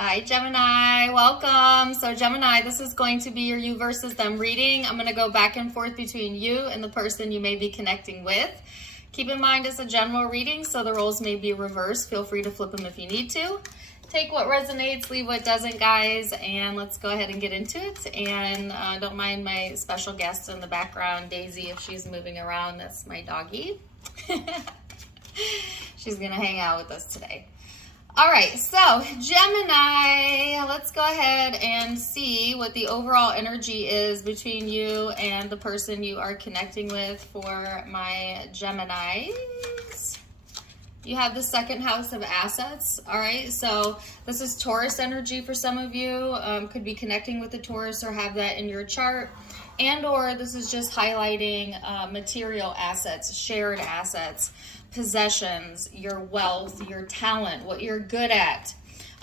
Hi, Gemini. Welcome. So, Gemini, this is going to be your you versus them reading. I'm going to go back and forth between you and the person you may be connecting with. Keep in mind it's a general reading, so the roles may be reversed. Feel free to flip them if you need to. Take what resonates, leave what doesn't, guys, and let's go ahead and get into it. And don't mind my special guest in the background, Daisy, if she's moving around. That's my doggie. She's going to hang out with us today. All right, so Gemini, let's go ahead and see what the overall energy is between you and the person you are connecting with for my Geminis. You have the second house of assets. All right, so this is Taurus energy for some of you. Could be connecting with the Taurus or have that in your chart. And or this is just highlighting material assets, shared assets, possessions, your wealth, your talent, what you're good at.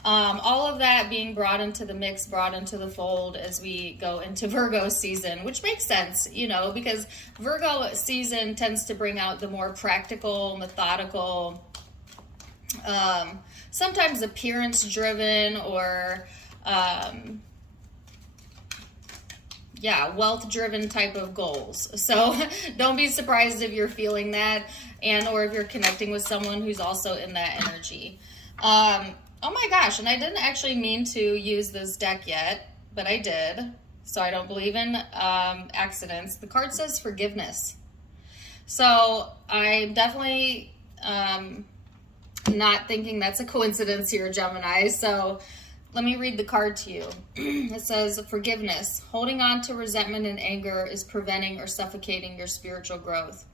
All of that being brought into the mix, brought into the fold as we go into Virgo season, which makes sense, you know, because Virgo season tends to bring out the more practical, methodical, sometimes appearance driven or wealth driven type of goals. So don't be surprised if you're feeling that and or if you're connecting with someone who's also in that energy. Oh my gosh, and I didn't actually mean to use this deck yet, but I did. So I don't believe in accidents. The card says forgiveness. So I'm definitely not thinking that's a coincidence here, Gemini. So let me read the card to you. It says, forgiveness. Holding on to resentment and anger is preventing or suffocating your spiritual growth.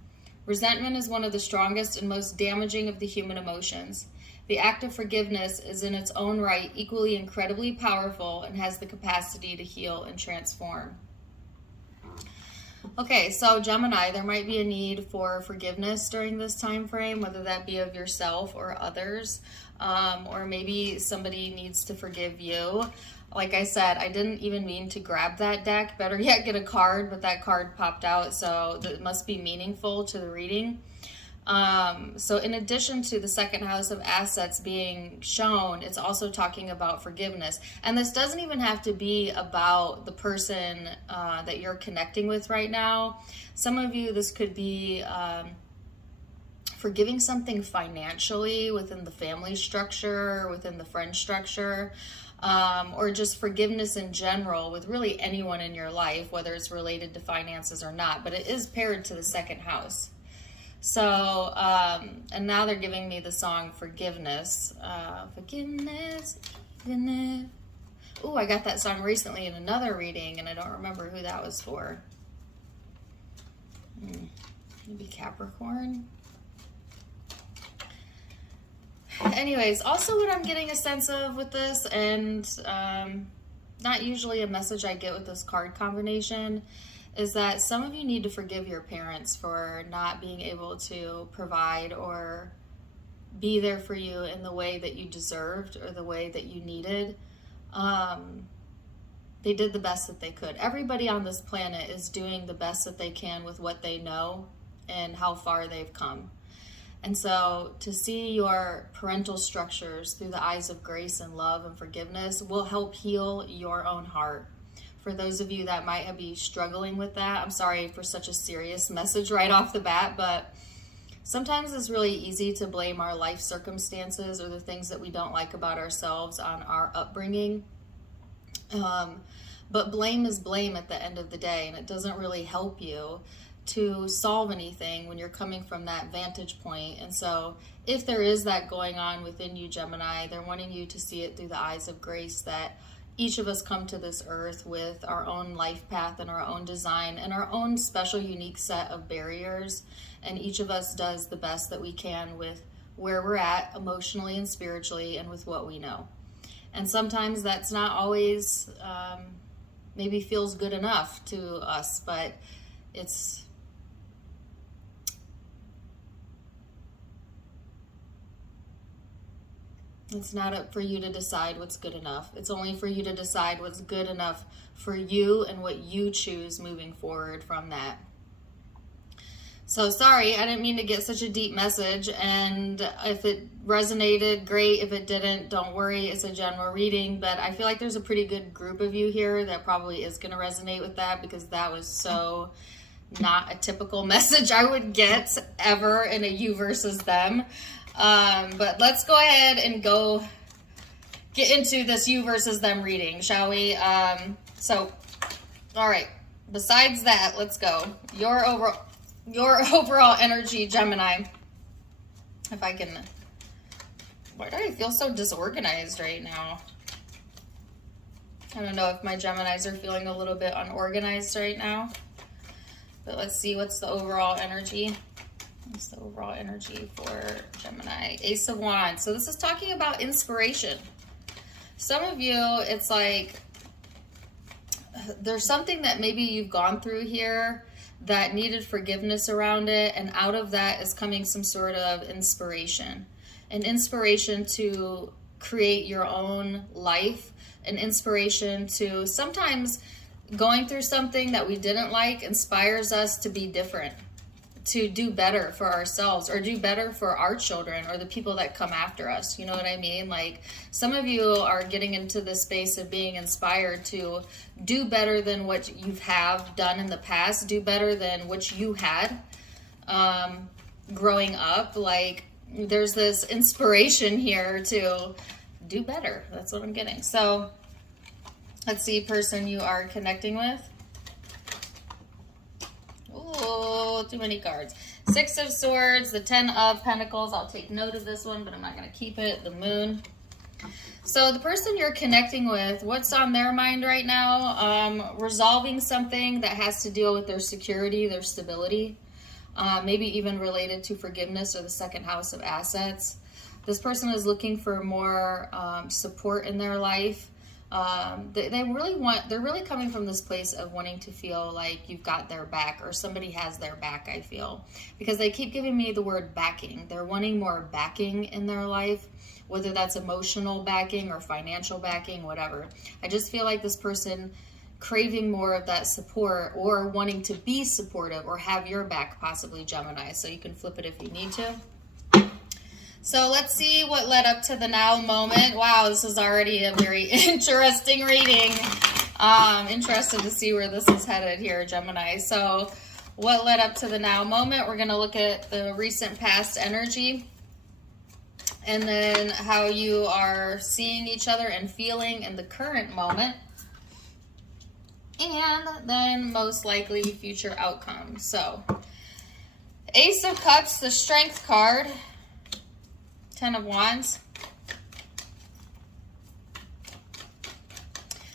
Resentment is one of the strongest and most damaging of the human emotions. The act of forgiveness is in its own right equally incredibly powerful and has the capacity to heal and transform. Okay, so Gemini, there might be a need for forgiveness during this time frame, whether that be of yourself or others, or maybe somebody needs to forgive you. Like I said, I didn't even mean to grab that deck. Better yet, get a card, but that card popped out, so it must be meaningful to the reading. So in addition to the second house of assets being shown, it's also talking about forgiveness. And this doesn't even have to be about the person that you're connecting with right now. Some of you, this could be forgiving something financially within the family structure, within the friend structure, or just forgiveness in general with really anyone in your life, whether it's related to finances or not. But it is paired to the second house. So, and now they're giving me the song Forgiveness. Forgiveness, forgiveness. Ooh, I got that song recently in another reading, and I don't remember who that was for. Maybe Capricorn? Anyways, also what I'm getting a sense of with this, and not usually a message I get with this card combination, is that some of you need to forgive your parents for not being able to provide or be there for you in the way that you deserved or the way that you needed. They did the best that they could. Everybody on this planet is doing the best that they can with what they know and how far they've come. And so to see your parental structures through the eyes of grace and love and forgiveness will help heal your own heart. For those of you that might be struggling with that, I'm sorry for such a serious message right off the bat, but sometimes it's really easy to blame our life circumstances or the things that we don't like about ourselves on our upbringing. But blame is blame at the end of the day, and it doesn't really help you to solve anything when you're coming from that vantage point. And so if there is that going on within you, Gemini, they're wanting you to see it through the eyes of grace, that each of us come to this earth with our own life path and our own design and our own special, unique set of barriers. And each of us does the best that we can with where we're at emotionally and spiritually and with what we know. And sometimes that's not always maybe feels good enough to us, but it's not up for you to decide what's good enough. It's only for you to decide what's good enough for you and what you choose moving forward from that. So sorry, I didn't mean to get such a deep message, and if it resonated, great. If it didn't, don't worry, it's a general reading, but I feel like there's a pretty good group of you here that probably is going to resonate with that, because that was so not a typical message I would get ever in a you versus them. But let's go ahead and go get into this you versus them reading, shall we? All right, besides that, let's go. Your overall energy, Gemini. If I can, why do I feel so disorganized right now? I don't know if my Geminis are feeling a little bit unorganized right now, but let's see what's the overall energy. What's the overall energy for Gemini? Ace of Wands. So this is talking about inspiration. Some of you, it's like there's something that maybe you've gone through here that needed forgiveness around it, and out of that is coming some sort of inspiration. An inspiration to create your own life, an inspiration to sometimes going through something that we didn't like inspires us to be different, to do better for ourselves, or do better for our children or the people that come after us. You know what I mean? Like, some of you are getting into the space of being inspired to do better than what you have done in the past, do better than what you had growing up. Like, there's this inspiration here to do better. That's what I'm getting. So let's see, person you are connecting with. Oh, too many cards. Six of Swords, the 10 of Pentacles. I'll take note of this one, but I'm not going to keep it. The Moon. So the person you're connecting with, what's on their mind right now? Resolving something that has to deal with their security, their stability. Maybe even related to forgiveness or the second house of assets. This person is looking for more support in their life. They're really coming from this place of wanting to feel like you've got their back, or somebody has their back, I feel. Because they keep giving me the word backing. They're wanting more backing in their life, whether that's emotional backing or financial backing, whatever. I just feel like this person craving more of that support, or wanting to be supportive or have your back, possibly, Gemini. So you can flip it if you need to. So let's see what led up to the now moment. Wow, this is already a very interesting reading. Interested to see where this is headed here, Gemini. So what led up to the now moment? We're going to look at the recent past energy, and then how you are seeing each other and feeling in the current moment, and then most likely future outcome. So Ace of Cups, the Strength card. 10 of Wands.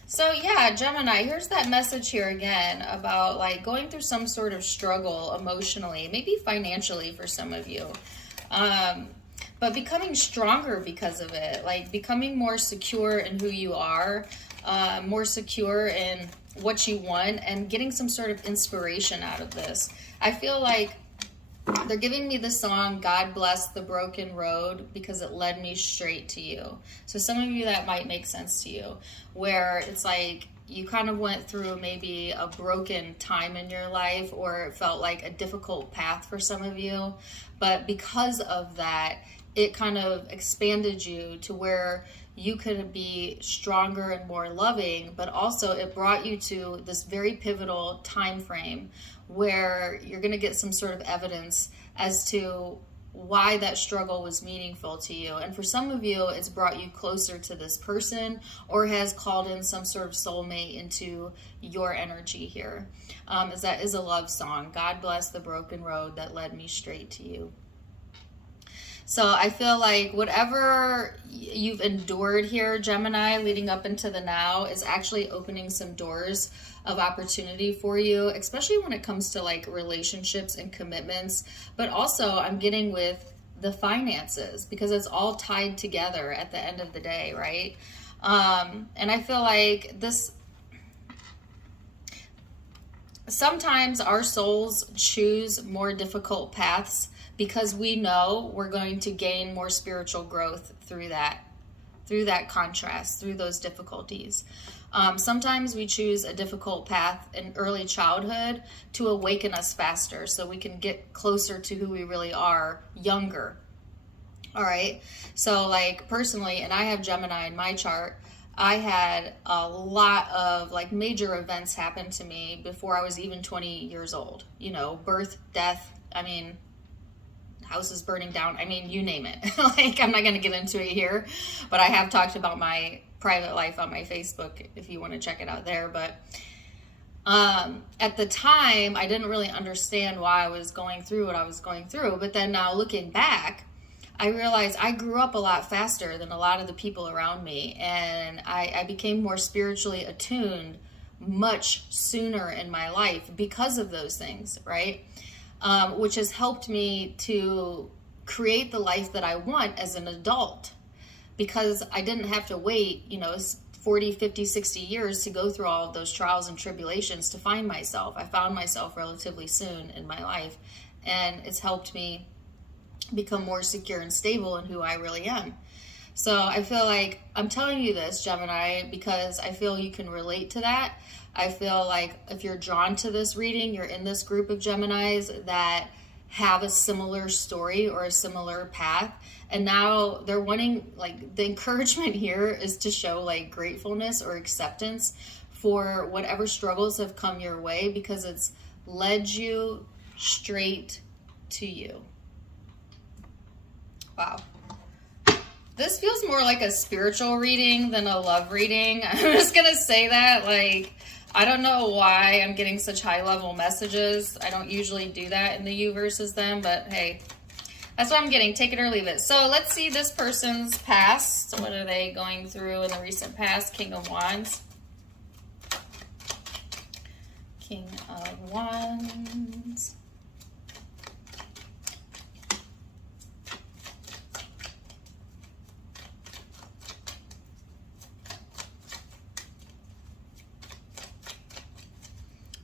So yeah, Gemini, here's that message here again about like going through some sort of struggle emotionally, maybe financially for some of you. But becoming stronger because of it, like becoming more secure in who you are, more secure in what you want, and getting some sort of inspiration out of this. I feel like they're giving me the song, God Bless the Broken Road, because it led me straight to you. So some of you, that might make sense to you, where it's like you kind of went through maybe a broken time in your life, or it felt like a difficult path for some of you. But because of that, it kind of expanded you to where you could be stronger and more loving, but also it brought you to this very pivotal time frame where you're going to get some sort of evidence as to why that struggle was meaningful to you. And for some of you, it's brought you closer to this person, or has called in some sort of soulmate into your energy here. That is a love song. God bless the broken road that led me straight to you. So I feel like whatever you've endured here, Gemini, leading up into the now, is actually opening some doors of opportunity for you, especially when it comes to like relationships and commitments. But also I'm getting with the finances, because it's all tied together at the end of the day, right? And I feel like this, sometimes our souls choose more difficult paths because we know we're going to gain more spiritual growth through that through that contrast, through those difficulties. Sometimes we choose a difficult path in early childhood to awaken us faster so we can get closer to who we really are younger. All right. So like personally, and I have Gemini in my chart, I had a lot of like major events happen to me before I was even 20 years old. You know, birth, death, I mean, houses burning down, I mean, you name it. Like, I'm not going to get into it here, but I have talked about my private life on my Facebook if you want to check it out there. But at the time, I didn't really understand why I was going through what I was going through. But then now looking back, I realized I grew up a lot faster than a lot of the people around me, and I became more spiritually attuned much sooner in my life because of those things, right? Which has helped me to create the life that I want as an adult, because I didn't have to wait, you know, 40, 50, 60 years to go through all of those trials and tribulations to find myself. I found myself relatively soon in my life, and it's helped me become more secure and stable in who I really am. So I feel like I'm telling you this, Gemini, because I feel you can relate to that. I feel like if you're drawn to this reading, you're in this group of Geminis that have a similar story or a similar path. And now they're wanting, like, the encouragement here is to show like gratefulness or acceptance for whatever struggles have come your way, because it's led you straight to you. Wow. This feels more like a spiritual reading than a love reading. I'm just going to say that. Like, I don't know why I'm getting such high-level messages. I don't usually do that in the you versus them, but hey, that's what I'm getting. Take it or leave it. So let's see this person's past. What are they going through in the recent past? King of Wands. King of Wands.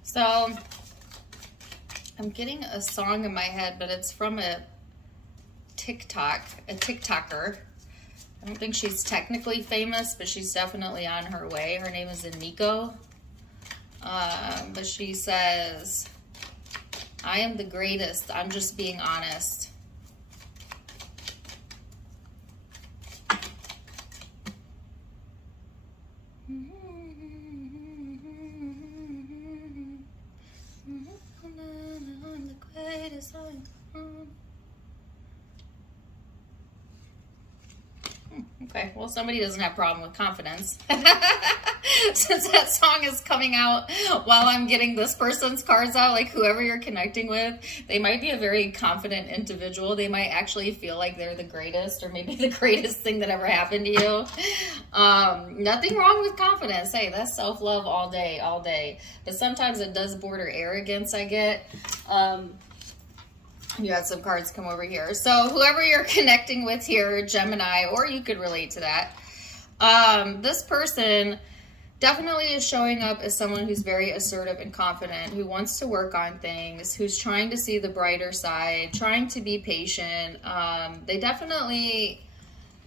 So I'm getting a song in my head, but it's from a TikToker. I don't think she's technically famous, but she's definitely on her way. Her name is Aniko. But she says, I am the greatest. I'm just being honest. Okay, well, somebody doesn't have a problem with confidence. Since that song is coming out while I'm getting this person's cards out, like whoever you're connecting with, they might be a very confident individual. They might actually feel like they're the greatest, or maybe the greatest thing that ever happened to you. Nothing wrong with confidence. Hey, that's self-love all day, all day. But sometimes it does border arrogance, I get. You had some cards come over here. So whoever you're connecting with here, Gemini, or you could relate to that. This person definitely is showing up as someone who's very assertive and confident, who wants to work on things, who's trying to see the brighter side, trying to be patient. They definitely,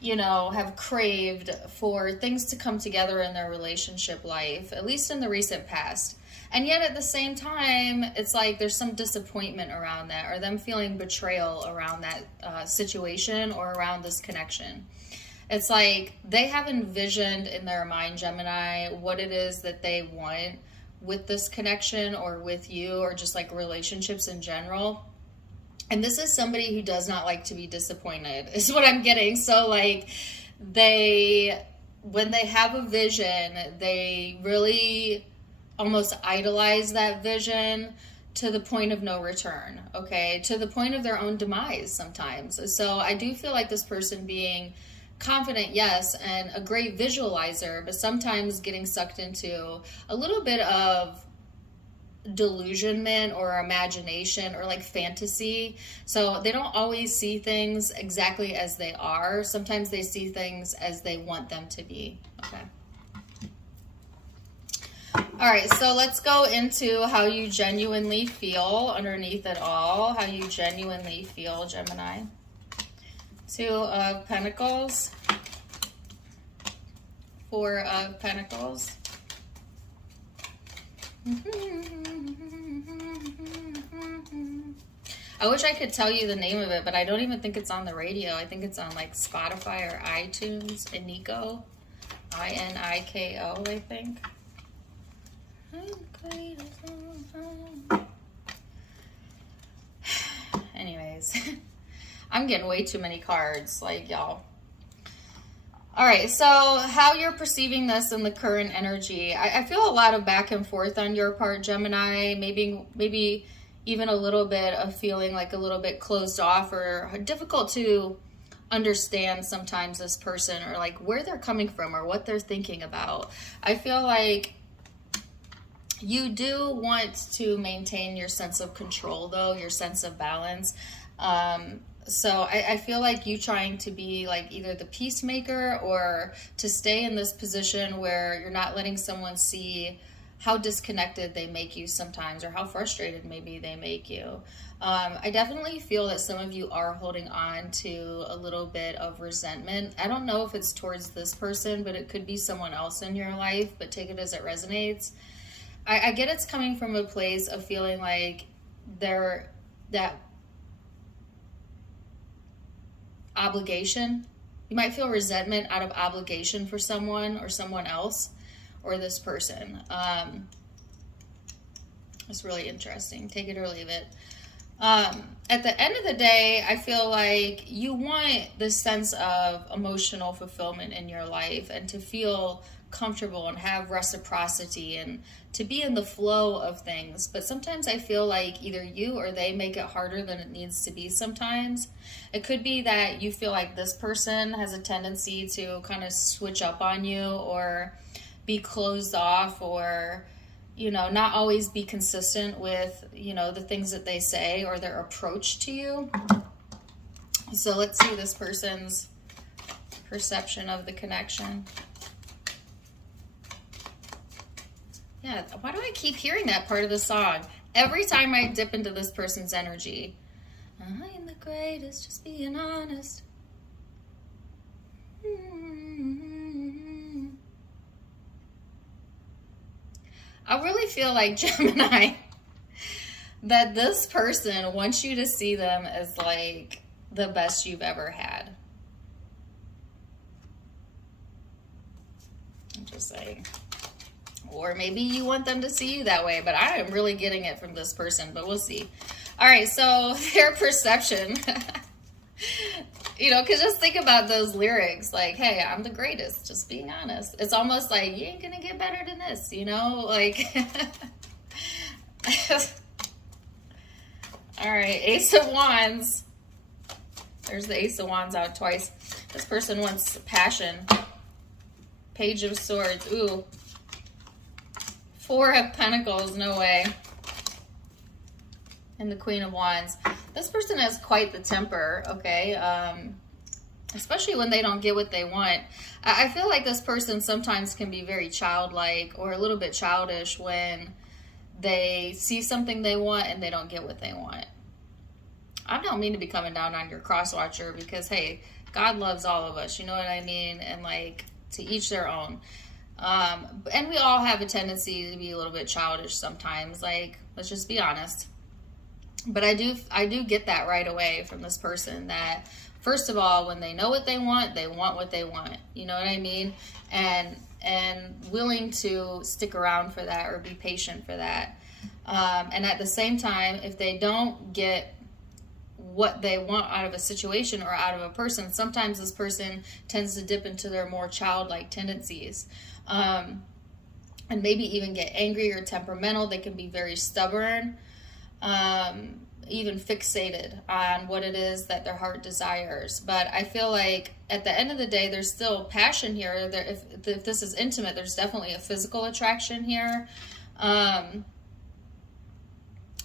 you know, have craved for things to come together in their relationship life, at least in the recent past. And yet at the same time, it's like there's some disappointment around that, or them feeling betrayal around that situation or around this connection. It's like they have envisioned in their mind, Gemini, what it is that they want with this connection or with you, or just like relationships in general. And this is somebody who does not like to be disappointed, is what I'm getting. So like when they have a vision, they really almost idolize that vision to the point of no return, okay? To the point of their own demise sometimes. So I do feel like this person being confident, yes, and a great visualizer, but sometimes getting sucked into a little bit of delusionment or imagination or like fantasy. So they don't always see things exactly as they are. Sometimes they see things as they want them to be, okay? All right, so let's go into how you genuinely feel underneath it all. How you genuinely feel, Gemini. Two of Pentacles, Four of Pentacles. I wish I could tell you the name of it, but I don't even think it's on the radio. I think it's on like Spotify or iTunes. Iniko. I-N-I-K-O, I think. Anyways, I'm getting way too many cards, like, y'all. All right, so how you're perceiving this in the current energy. I feel a lot of back and forth on your part, Gemini. Maybe even a little bit of feeling like a little bit closed off or difficult to understand sometimes this person, or like where they're coming from or what they're thinking about. I feel like you do want to maintain your sense of control, though, your sense of balance. So I feel like you trying to be like either the peacemaker or to stay in this position where you're not letting someone see how disconnected they make you sometimes, or how frustrated maybe they make you. I definitely feel that some of you are holding on to a little bit of resentment. I don't know if it's towards this person, but it could be someone else in your life, but take it as it resonates. I get it's coming from a place of feeling like that obligation. You might feel resentment out of obligation for someone or someone else or this person. It's really interesting. Take it or leave it. At the end of the day, I feel like you want this sense of emotional fulfillment in your life and to feel comfortable and have reciprocity and to be in the flow of things. But sometimes I feel like either you or they make it harder than it needs to be sometimes. It could be that you feel like this person has a tendency to kind of switch up on you or be closed off, or not always be consistent with, the things that they say or their approach to you. So let's see this person's perception of the connection. Yeah, why do I keep hearing that part of the song? Every time I dip into this person's energy. I am the greatest, just being honest. I really feel like, Gemini, that this person wants you to see them as like the best you've ever had. I'm just saying. Or maybe you want them to see you that way, but I am really getting it from this person, but we'll see. All right, so their perception, because just think about those lyrics, like, hey, I'm the greatest, just being honest. It's almost like, you ain't gonna get better than this, like. All right, Ace of Wands. There's the Ace of Wands out twice. This person wants passion. Page of Swords, ooh. Four of Pentacles, no way. And the Queen of Wands. This person has quite the temper, okay? Especially when they don't get what they want. I feel like this person sometimes can be very childlike or a little bit childish when they see something they want and they don't get what they want. I don't mean to be coming down on your cross-watcher because, hey, God loves all of us, you know what I mean? And, like, to each their own. And we all have a tendency to be a little bit childish sometimes, like, let's just be honest. But I do get that right away from this person that, first of all, when they know what they want what they want. You know what I mean? And willing to stick around for that or be patient for that. And at the same time, if they don't get what they want out of a situation or out of a person, sometimes this person tends to dip into their more childlike tendencies. And maybe even get angry or temperamental. They can be very stubborn, even fixated on what it is that their heart desires. But I feel like at the end of the day, there's still passion here. If this is intimate, there's definitely a physical attraction here.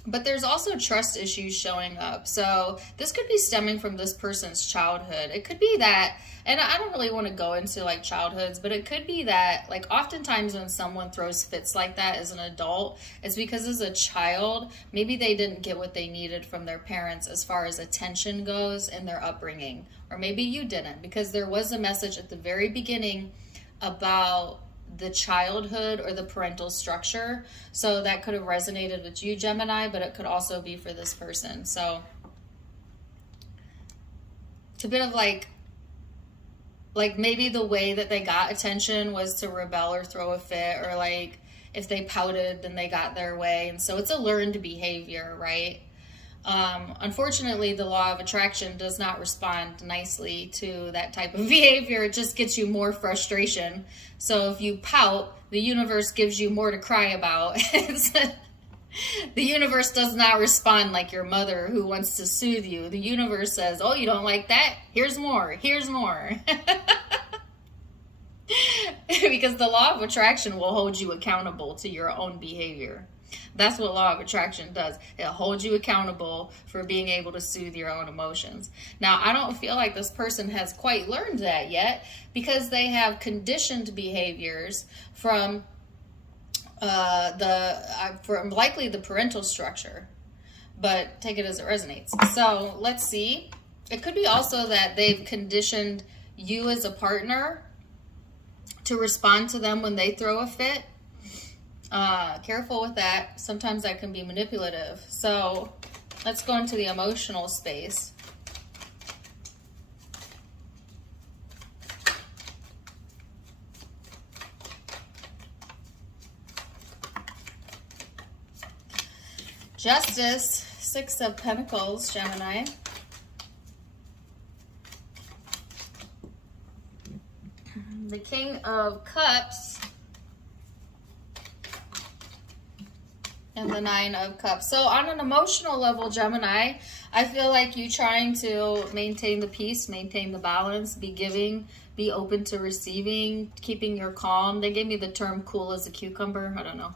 But there's also trust issues showing up. So this could be stemming from this person's childhood. It could be that, and I don't really want to go into like childhoods, but it could be that like oftentimes when someone throws fits like that as an adult, it's because as a child, maybe they didn't get what they needed from their parents as far as attention goes in their upbringing. Or maybe you didn't, because there was a message at the very beginning about the childhood or the parental structure. So that could have resonated with you, Gemini, but it could also be for this person. So it's a bit of like maybe the way that they got attention was to rebel or throw a fit, or like if they pouted, then they got their way. And so it's a learned behavior, right? Unfortunately, the law of attraction does not respond nicely to that type of behavior. It just gets you more frustration. So if you pout, the universe gives you more to cry about. The universe does not respond like your mother who wants to soothe you. The universe says, oh, you don't like that? Here's more. Here's more. Because the law of attraction will hold you accountable to your own behavior. That's what law of attraction does. It holds you accountable for being able to soothe your own emotions. Now, I don't feel like this person has quite learned that yet, because they have conditioned behaviors from likely the parental structure, but take it as it resonates. So let's see. It could be also that they've conditioned you as a partner to respond to them when they throw a fit. Careful with that. Sometimes that can be manipulative. So let's go into the emotional space. Justice, Six of Pentacles, Gemini. The King of Cups. And the Nine of Cups. So on an emotional level, Gemini, I feel like you trying to maintain the peace, maintain the balance, be giving, be open to receiving, keeping your calm. They gave me the term cool as a cucumber. I don't know.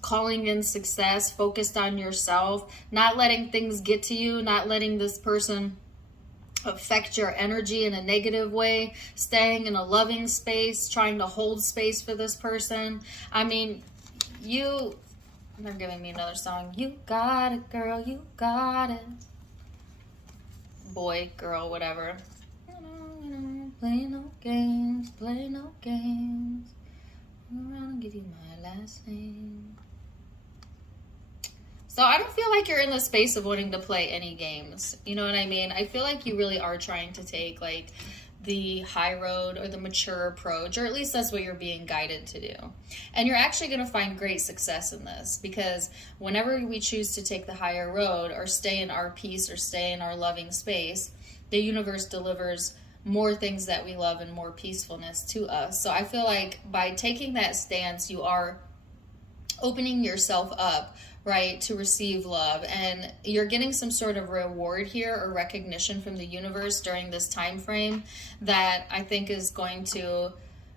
Calling in success, focused on yourself, not letting things get to you, not letting this person affect your energy in a negative way, staying in a loving space, trying to hold space for this person. I mean, they're giving me another song. You got it, girl, you got it. Boy, girl, whatever. Play no games, play no games. I'm around and give you my last name. So I don't feel like you're in the space of wanting to play any games. You know what I mean? I feel like you really are trying to take like the high road or the mature approach, or at least that's what you're being guided to do. And you're actually going to find great success in this, because whenever we choose to take the higher road or stay in our peace or stay in our loving space, the universe delivers more things that we love and more peacefulness to us. So I feel like by taking that stance, you are opening yourself up, right, to receive love, and you're getting some sort of reward here or recognition from the universe during this time frame that I think is going to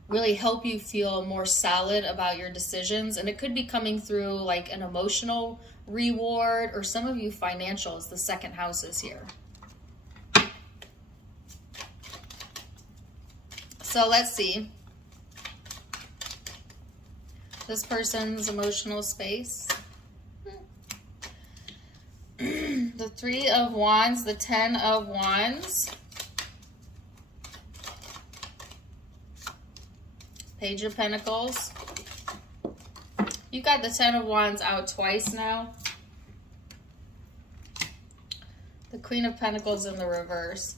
really help you feel more solid about your decisions. And it could be coming through like an emotional reward, or some of you financial, as the second house is here. So let's see this person's emotional space. The Three of Wands, the Ten of Wands, Page of Pentacles. You got the Ten of Wands out twice now. The Queen of Pentacles in the reverse.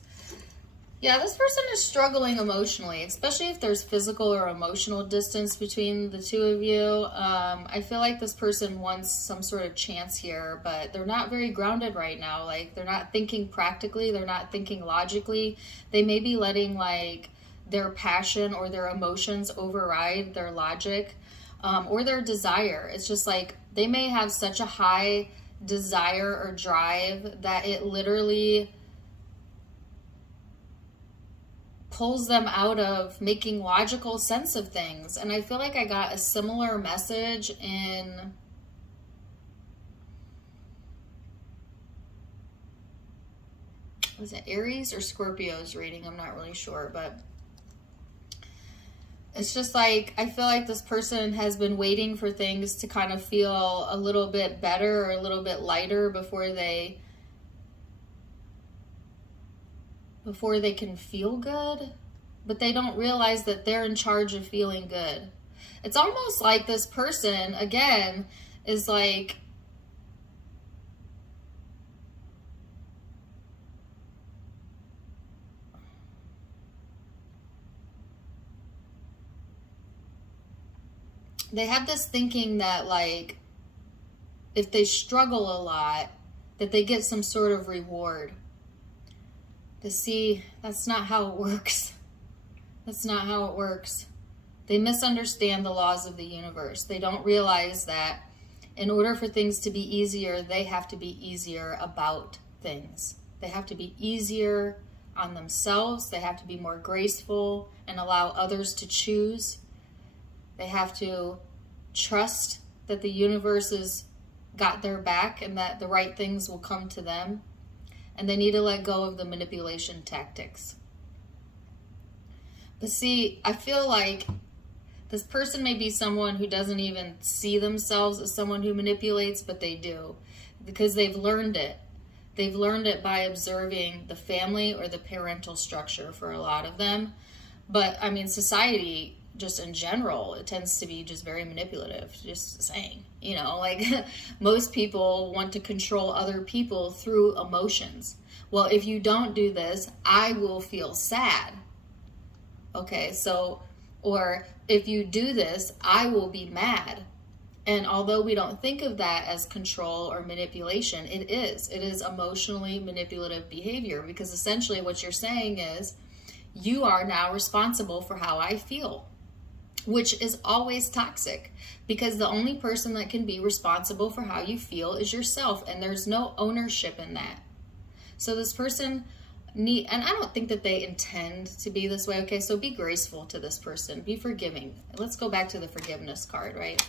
Yeah, this person is struggling emotionally, especially if there's physical or emotional distance between the two of you. I feel like this person wants some sort of chance here, but they're not very grounded right now. Like, they're not thinking practically. They're not thinking logically. They may be letting, like, their passion or their emotions override their logic, or their desire. It's just like they may have such a high desire or drive that it literally pulls them out of making logical sense of things. And I feel like I got a similar message in was it Aries or Scorpio's reading? I'm not really sure, but it's just like I feel like this person has been waiting for things to kind of feel a little bit better or a little bit lighter before they can feel good. but they don't realize that they're in charge of feeling good. It's almost like this person, again, is like, they have this thinking that, like, if they struggle a lot, that they get some sort of reward. To see, that's not how it works. That's not how it works. They misunderstand the laws of the universe. They don't realize that in order for things to be easier, they have to be easier about things. They have to be easier on themselves. They have to be more graceful and allow others to choose. They have to trust that the universe has got their back and that the right things will come to them. And they need to let go of the manipulation tactics. But see, I feel like this person may be someone who doesn't even see themselves as someone who manipulates, but they do, because they've learned it. They've learned it by observing the family or the parental structure for a lot of them. But I mean, society just in general, it tends to be just very manipulative, just saying, you know, like most people want to control other people through emotions. Well, if you don't do this, I will feel sad. Okay, so, or if you do this, I will be mad. And although we don't think of that as control or manipulation, it is emotionally manipulative behavior, because essentially what you're saying is, you are now responsible for how I feel, which is always toxic, because the only person that can be responsible for how you feel is yourself, and there's no ownership in that. So this person and I don't think that they intend to be this way. Okay, so be graceful to this person, be forgiving. Let's go back to the forgiveness card, right?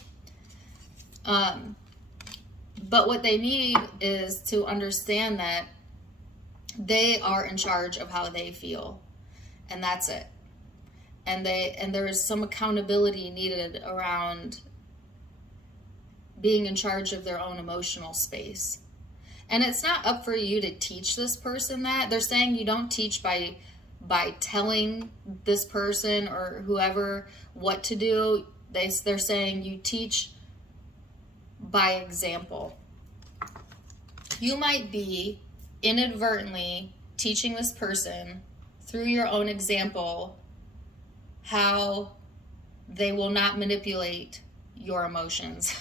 But what they need is to understand that they are in charge of how they feel, and that's it. And there is some accountability needed around being in charge of their own emotional space. And it's not up for you to teach this person that. They're saying you don't teach by telling this person or whoever what to do. They're saying you teach by example. You might be inadvertently teaching this person through your own example how they will not manipulate your emotions.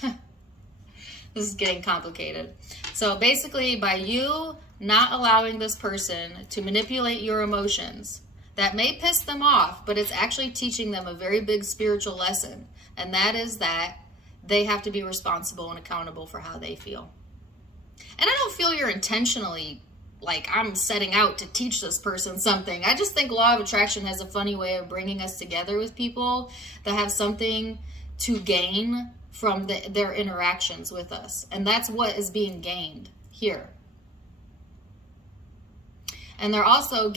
This is getting complicated. So basically, by you not allowing this person to manipulate your emotions, that may piss them off, but it's actually teaching them a very big spiritual lesson. And that is that they have to be responsible and accountable for how they feel. And I don't feel you're intentionally like I'm setting out to teach this person something. I just think law of attraction has a funny way of bringing us together with people that have something to gain from their interactions with us. And that's what is being gained here. And they're also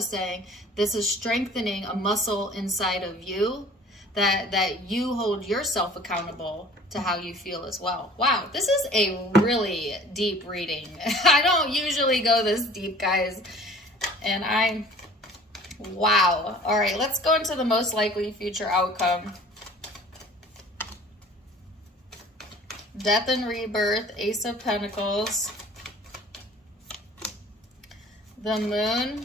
saying this is strengthening a muscle inside of you, that you hold yourself accountable to how you feel as well. Wow, this is a really deep reading. I don't usually go this deep, guys. And wow. All right, let's go into the most likely future outcome. Death and rebirth, Ace of Pentacles, the Moon,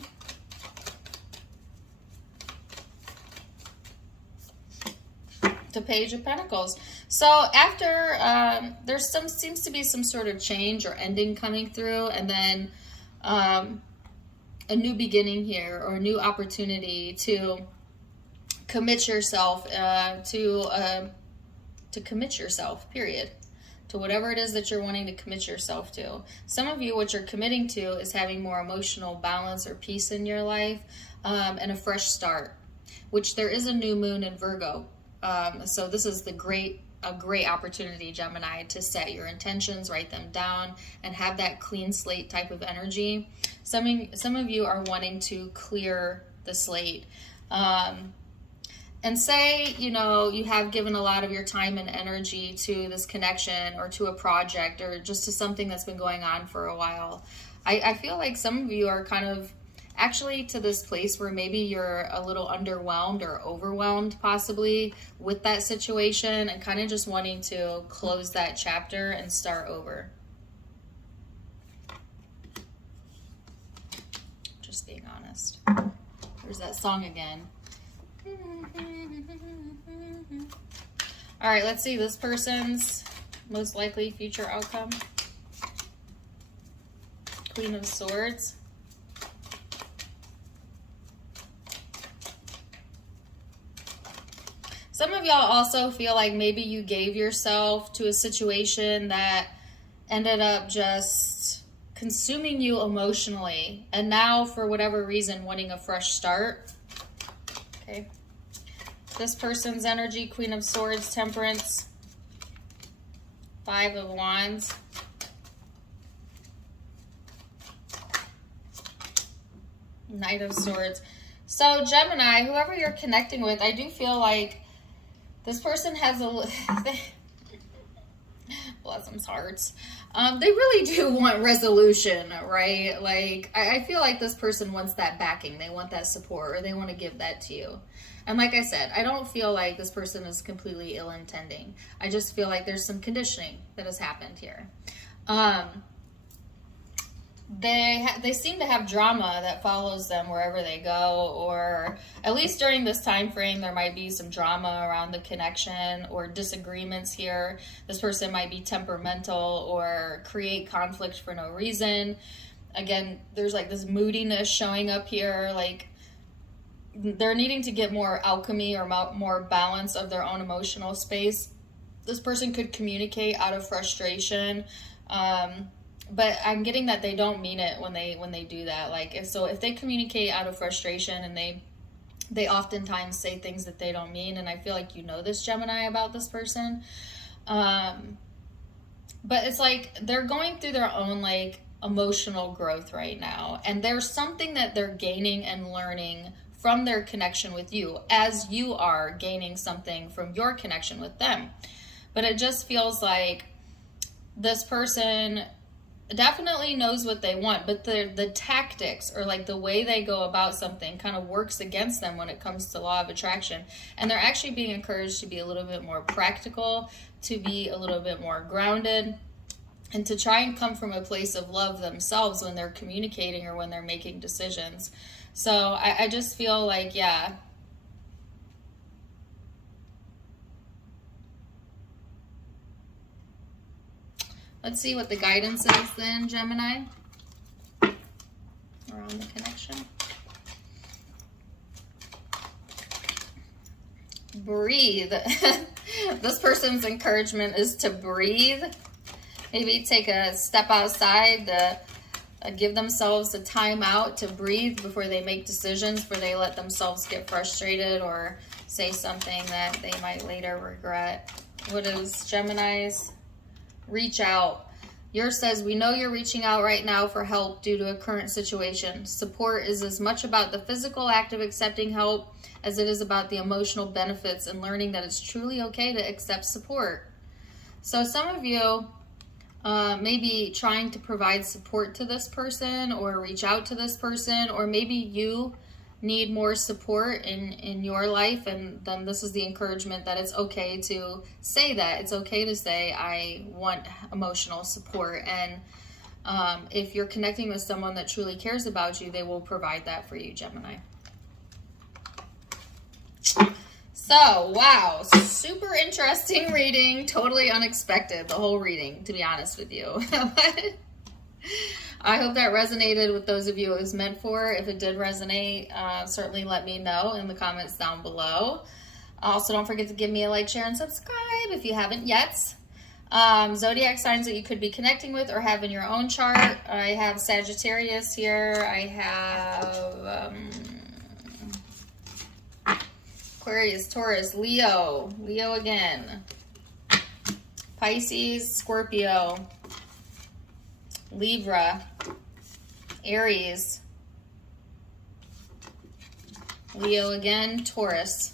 the Page of Pentacles. So after there seems to be some sort of change or ending coming through, and then a new beginning here, or a new opportunity to commit yourself to commit yourself, period, to whatever it is that you're wanting to commit yourself to. Some of you, what you're committing to is having more emotional balance or peace in your life, and a fresh start, which there is a new moon in Virgo. So this is a great opportunity, Gemini, to set your intentions, write them down, and have that clean slate type of energy. Some of you are wanting to clear the slate. And say, you know, you have given a lot of your time and energy to this connection or to a project or just to something that's been going on for a while. I feel like some of you are kind of actually to this place where maybe you're a little underwhelmed or overwhelmed possibly with that situation, and kind of just wanting to close that chapter and start over. Just being honest. There's that song again. All right, let's see this person's most likely future outcome. Queen of Swords. Some of y'all also feel like maybe you gave yourself to a situation that ended up just consuming you emotionally, and now for whatever reason wanting a fresh start. Okay. This person's energy, Queen of Swords, Temperance, Five of Wands. Knight of Swords. So Gemini, whoever you're connecting with, I do feel like this person has a, bless them hearts. They really do want resolution, right? Like, I feel like this person wants that backing. They want that support, or they want to give that to you. And like I said, I don't feel like this person is completely ill-intending. I just feel like there's some conditioning that has happened here. They seem to have drama that follows them wherever they go, or at least during this time frame, there might be some drama around the connection or disagreements here. This person might be temperamental or create conflict for no reason. Again, there's like this moodiness showing up here, like they're needing to get more alchemy or more balance of their own emotional space. This person could communicate out of frustration, but I'm getting that they don't mean it when they do that. Like if they communicate out of frustration, and they oftentimes say things that they don't mean, and I feel like you know this, Gemini, about this person. But it's like they're going through their own like emotional growth right now, and there's something that they're gaining and learning from their connection with you, as you are gaining something from your connection with them. But it just feels like this person definitely knows what they want, but the tactics, or like the way they go about something, kind of works against them when it comes to law of attraction. And they're actually being encouraged to be a little bit more practical, to be a little bit more grounded, and to try and come from a place of love themselves when they're communicating or when they're making decisions. So I just feel like, yeah, let's see what the guidance is then, Gemini, around the connection. Breathe. This person's encouragement is to breathe. Maybe take a step outside to give themselves a time out to breathe before they make decisions, before they let themselves get frustrated or say something that they might later regret. What is Gemini's? Reach out. Yours says, we know you're reaching out right now for help due to a current situation. Support is as much about the physical act of accepting help as it is about the emotional benefits and learning that it's truly okay to accept support. So some of you maybe trying to provide support to this person or reach out to this person, or maybe you need more support in your life, and then this is the encouragement that it's okay to say that. It's okay to say, I want emotional support. And if you're connecting with someone that truly cares about you, they will provide that for you, Gemini. So, wow, super interesting reading, totally unexpected, the whole reading, to be honest with you. I hope that resonated with those of you it was meant for. If it did resonate, certainly let me know in the comments down below. Also, don't forget to give me a like, share, and subscribe if you haven't yet. Zodiac signs that you could be connecting with or have in your own chart. I have Sagittarius here. I have Aquarius, Taurus, Leo again, Pisces, Scorpio, Libra, Aries, Leo again, Taurus,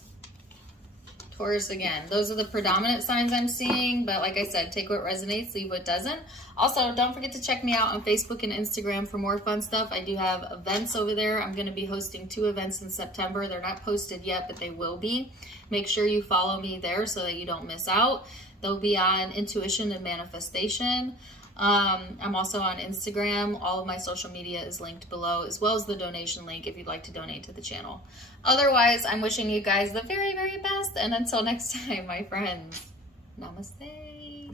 Taurus again. Those are the predominant signs I'm seeing, but like I said, take what resonates, leave what doesn't. Also, don't forget to check me out on Facebook and Instagram for more fun stuff. I do have events over there. I'm going to be hosting 2 events in September. They're not posted yet, but they will be. Make sure you follow me there so that you don't miss out. They'll be on intuition and manifestation. I'm also on Instagram. All of my social media is linked below, as well as the donation link if you'd like to donate to the channel. Otherwise, I'm wishing you guys the very, very best. And until next time, my friends, namaste.